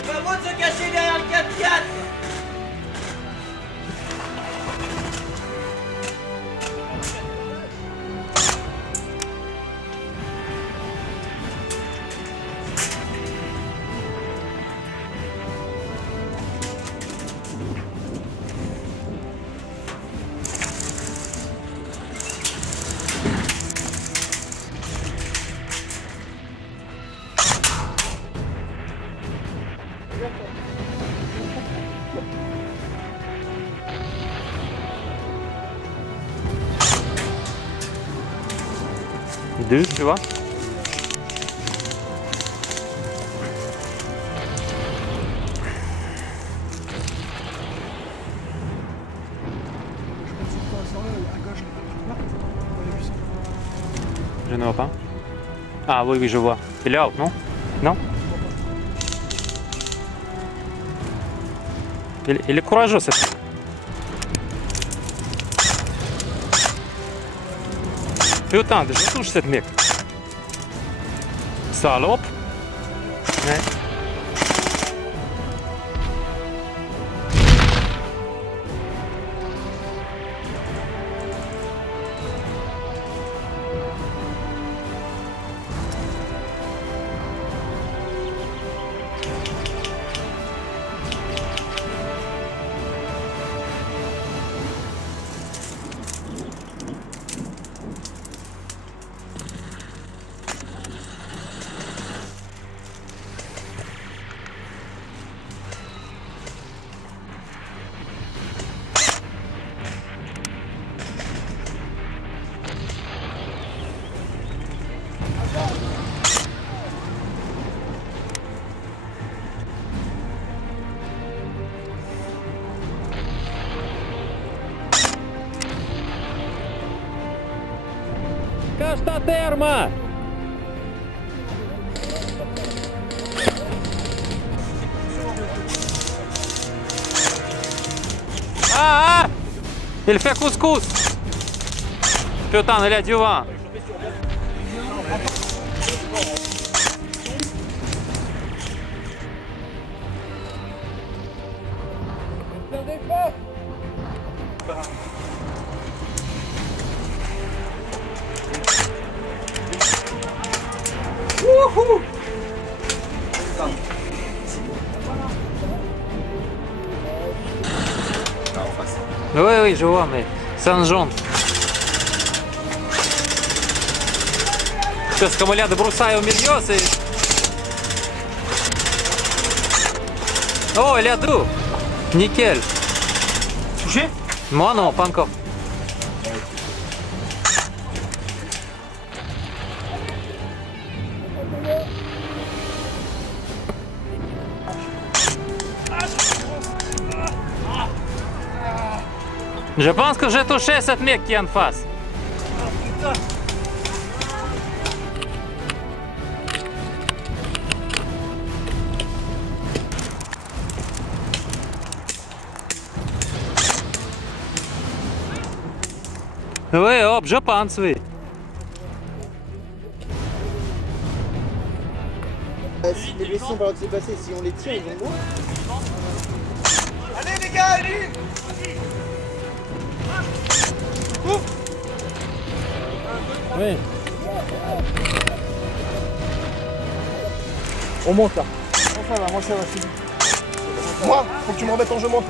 C'est pas bon de se cacher derrière le 4x4. Deux, tu vois. Je ne vois pas. Ah oui, oui, je vois. Il est out, non? Non? Il est courageux, cette... Putain, je touche cette mec. Salope. Ouais. Casta terma! Ah, ah! Il fait couscous! Putain, il est du vent! Wouhou! Oui, oui, je vois, mais c'est un jaune. Parce que moi, de broussaille au milieu, c'est... Oh, il est à deux. Nickel. Touché? Moi, non, pas encore. Je pense que j'ai touché cette mec qui est en face. Oui, hop, je pense, oui. Si les blessés ont pas le droit de se passer, si on les tire, ils vont mourir. Allez les gars, allez! Oui. On monte là. Moi ça va, c'est bon. Moi, faut que tu me remettes en jeu, moi.